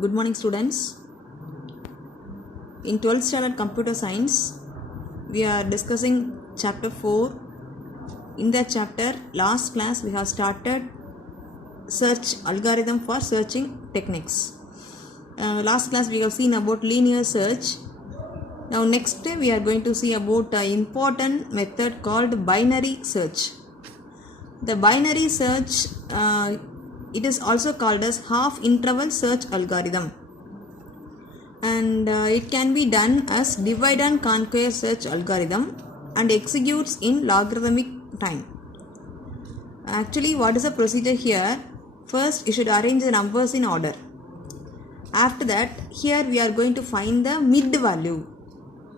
Good morning, students. In 12th standard computer science, we are discussing chapter 4. In that chapter, last class we have started search algorithm for searching techniques. Last class we have seen about linear search. Now next we are going to see about an important method called binary search. The binary search, it is also called as half interval search algorithm, and it can be done as divide and conquer search algorithm and executes in logarithmic time. Actually, what is the procedure here? First, you should arrange the numbers in order. After that, here we are going to find the mid value.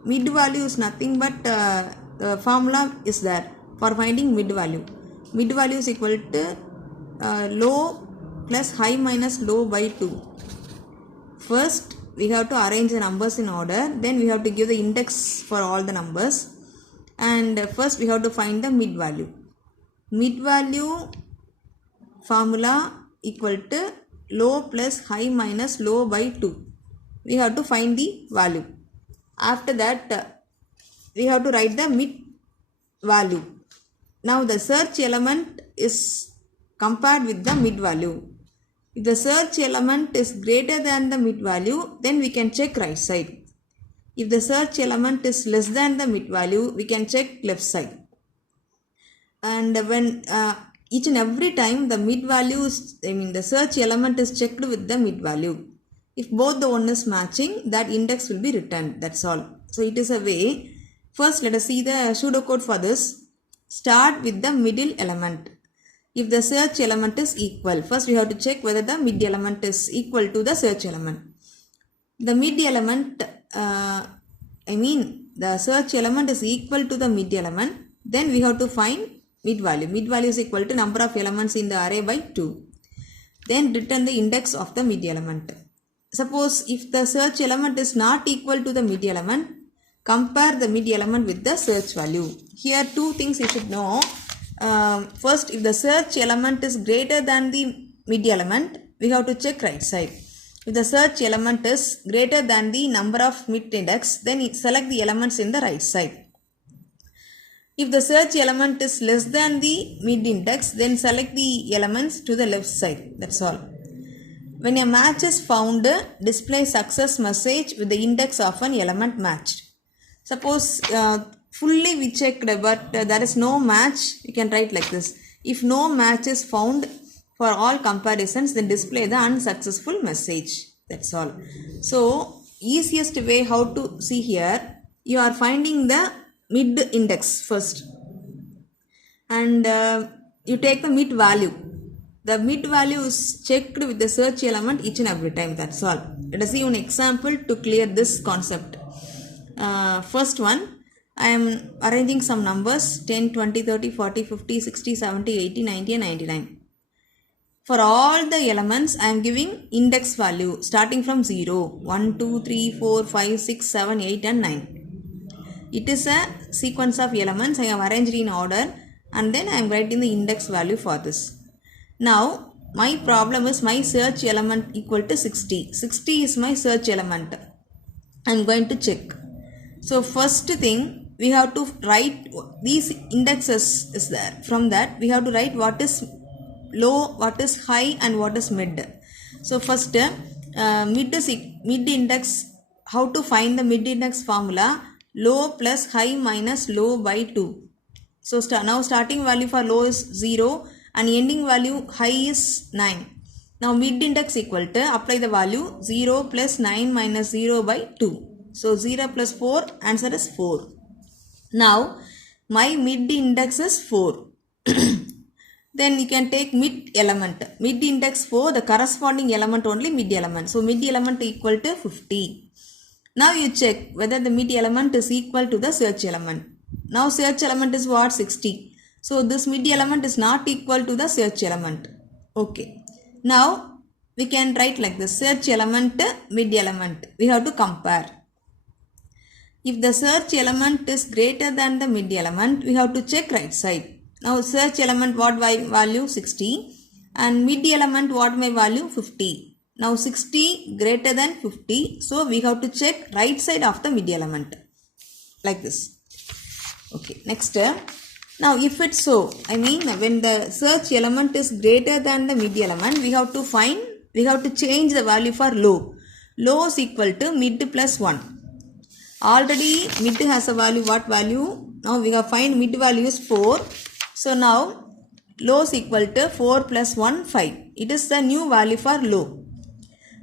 Mid value is nothing but the formula is there for finding mid value. Mid value is equal to low plus high minus low by 2. First, we have to arrange the numbers in order. Then we have to give the index for all the numbers. And first we have to find the mid value. Mid value formula equal to low plus high minus low by 2. We have to find the value. After that, we have to write the mid value. Now the search element is compared with the mid value. If the search element is greater than the mid value, then we can check right side. If the search element is less than the mid value, we can check left side. And when each and every time the mid value is, the search element is checked with the mid value. If both the one is matching, that index will be returned. That's all. So it is a way. First, let us see the pseudocode for this. Start with the middle element. If the search element is equal, first we have to check whether the mid element is equal to the search element. The mid element, the search element is equal to the mid element, then we have to find mid value. Mid value is equal to number of elements in the array by 2. Then return the index of the mid element. Suppose if the search element is not equal to the mid element, compare the mid element with the search value. Here two things you should know. First, if the search element is greater than the mid element, we have to check right side. If the search element is greater than the number of mid index, then select the elements in the right side. If the search element is less than the mid index, then select the elements to the left side. That's all. When a match is found, display success message with the index of an element matched. Suppose fully we checked but there is no match, you can write like this. If no match is found for all comparisons, then display the unsuccessful message. That's all. So easiest way how to see here, you are finding the mid index first and you take the mid value. The mid value is checked with the search element each and every time. That's all. Let us see one example to clear this concept. First one, I am arranging some numbers 10, 20, 30, 40, 50, 60, 70, 80, 90 and 99. For all the elements, I am giving index value starting from 0, 1, 2, 3, 4, 5, 6, 7, 8 and 9. It is a sequence of elements I have arranged in order and then I am writing the index value for this. Now, my problem is my search element equal to 60. 60 is my search element. I am going to check. So, first thing, we have to write these indexes is there. From that, we have to write what is low, what is high and what is mid. So, first, mid index, how to find the mid index formula? Low plus high minus low by 2. So, now starting value for low is 0 and ending value high is 9. Now, mid index equal to, apply the value 0 plus 9 minus 0 by 2. So, 0 plus 4, answer is 4. Now, my mid index is 4. Then you can take mid element. Mid index 4, the corresponding element only mid element. So, mid element equal to 50. Now, you check whether the mid element is equal to the search element. Now, search element is what? 60. So, this mid element is not equal to the search element. Okay. Now, we can write like this. Search element, mid element. We have to compare. If the search element is greater than the mid element, we have to check right side. Now, search element what value? 60 and mid element what my value? 50. Now 60 greater than 50. So we have to check right side of the mid element. Like this. Okay. Next. Now if it's so, I mean when the search element is greater than the mid element, we have to change the value for low. Low is equal to mid plus 1. Already mid has a value, what value? Now we have find mid value is 4. So now low is equal to 4 plus 1, 5. It is the new value for low.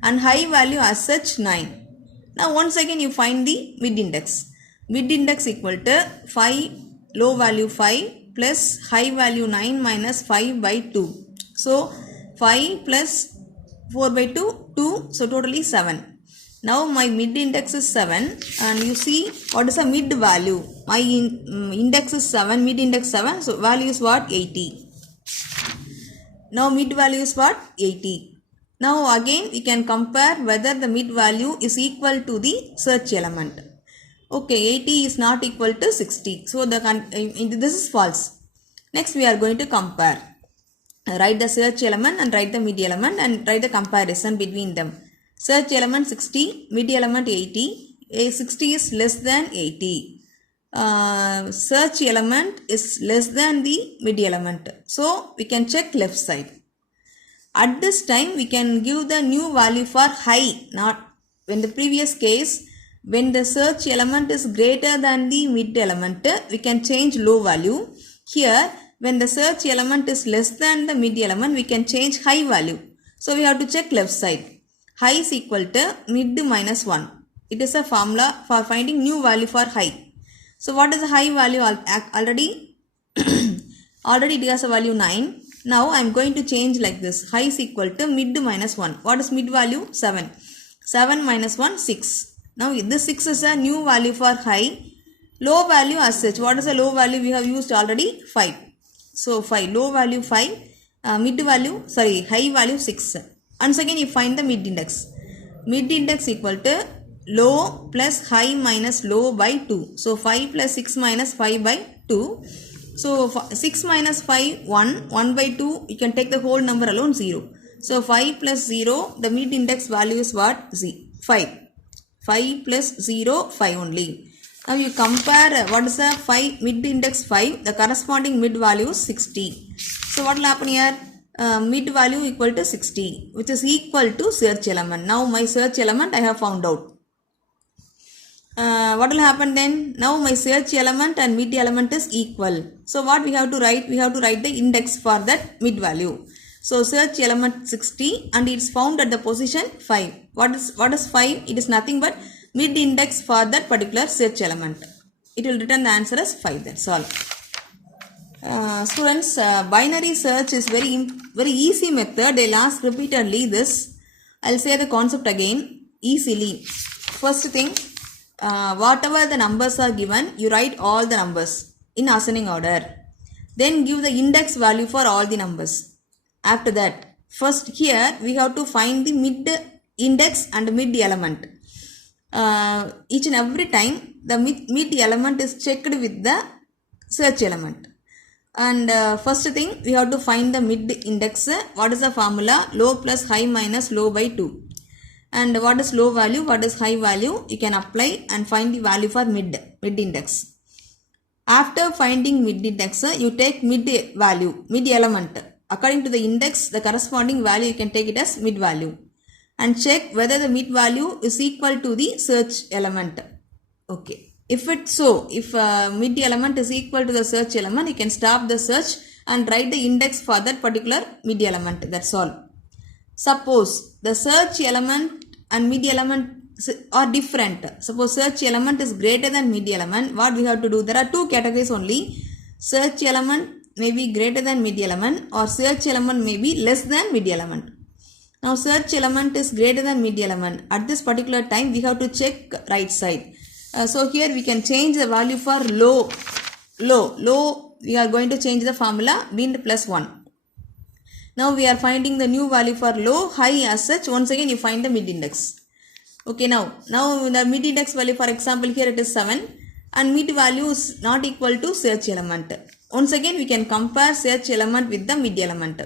And high value as such 9. Now once again you find the mid index. Mid index equal to 5, low value 5 plus high value 9 minus 5 by 2. So 5 plus 4 by 2, 2. So totally 7. Now my mid index is 7 and you see what is the mid value. My index is 7, mid index 7. So value is what? 80. Now mid value is what? 80. Now again we can compare whether the mid value is equal to the search element. Okay, 80 is not equal to 60. So this is false. Next we are going to compare. Write the search element and write the mid element and write the comparison between them. Search element 60, mid element 80. 60 is less than 80. Search element is less than the mid element. So we can check left side. At this time we can give the new value for high. Not when the previous case, when the search element is greater than the mid element, we can change low value. Here when the search element is less than the mid element, we can change high value. So we have to check left side. High is equal to mid minus 1. It is a formula for finding new value for high. So what is the high value? Already it has a value 9. Now I am going to change like this. High is equal to mid minus 1. What is mid value? 7. 7 minus 1, 6. Now this 6 is a new value for high. Low value as such. What is the low value? We have used already 5. So 5. Low value 5. High value 6. Once again you find the mid index. Mid index equal to low plus high minus low by 2. So 5 plus 6 minus 5 by 2. So 6 minus 5, 1. 1 by 2, you can take the whole number alone, 0. So 5 plus 0, the mid index value is what? 5. 5 plus 0, 5 only. Now you compare what is the 5 mid index 5, the corresponding mid value is 60. So what will happen here? Mid value equal to 60, which is equal to search element. Now my search element I have found out. What will happen then? Now my search element and mid element is equal. So what we have to write? We have to write the index for that mid value. So search element 60 and it's found at the position 5. What is 5? It is nothing but mid index for that particular search element. It will return the answer as 5. That's all. Students, binary search is very easy method. They'll ask repeatedly this. I'll say the concept again easily. First thing, whatever the numbers are given, you write all the numbers in ascending order. Then give the index value for all the numbers. After that, first here we have to find the mid index and mid element. Each and every time the mid element is checked with the search element. And first thing we have to find the mid index. What is the formula? Low plus high minus low by 2. And what is low value? What is high value? You can apply and find the value for mid index. After finding mid index, you take mid value, mid element. According to the index, the corresponding value you can take it as mid value. And check whether the mid value is equal to the search element. Okay. If it's so, if mid element is equal to the search element, you can stop the search and write the index for that particular mid element. That's all. Suppose the search element and mid element are different. Suppose search element is greater than mid element. What we have to do? There are two categories only. Search element may be greater than mid element or search element may be less than mid element. Now search element is greater than mid element. At this particular time we have to check right side. So here we can change the value for low. We are going to change the formula mid plus 1. Now we are finding the new value for low, high as such. Once again you find the mid index. Okay, now the mid index value, for example here it is 7 and mid value is not equal to search element. Once again we can compare search element with the mid element.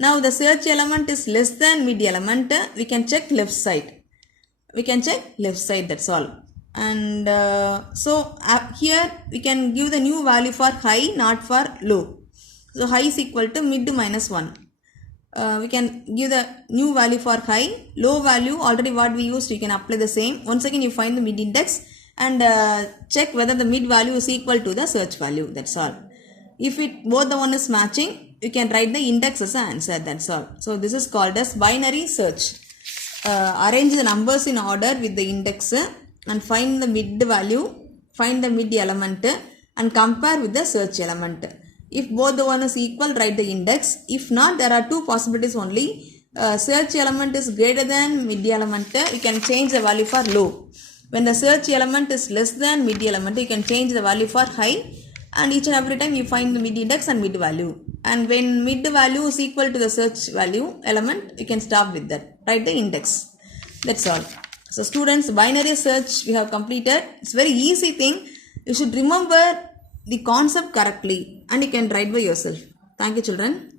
Now the search element is less than mid element, we can check left side. We can check left side, that's all. And here we can give the new value for high, not for low. So high is equal to mid minus 1. We can give the new value for high. Low value already what we used, you can apply the same. Once again you find the mid index and check whether the mid value is equal to the search value, that's all. If both the one is matching, you can write the index as an answer, that's all. So this is called as binary search. Arrange the numbers in order with the index and find the mid value, find the mid element and compare with the search element. If both the one is equal, write the index. If not, there are two possibilities only. Search element is greater than mid element, you can change the value for low. When the search element is less than mid element, you can change the value for high, and each and every time you find the mid index and mid value. And when mid value is equal to the search value element, you can stop with that. Write the index. That's all. So students, binary search we have completed. It's very easy thing. You should remember the concept correctly and you can write by yourself. Thank you children.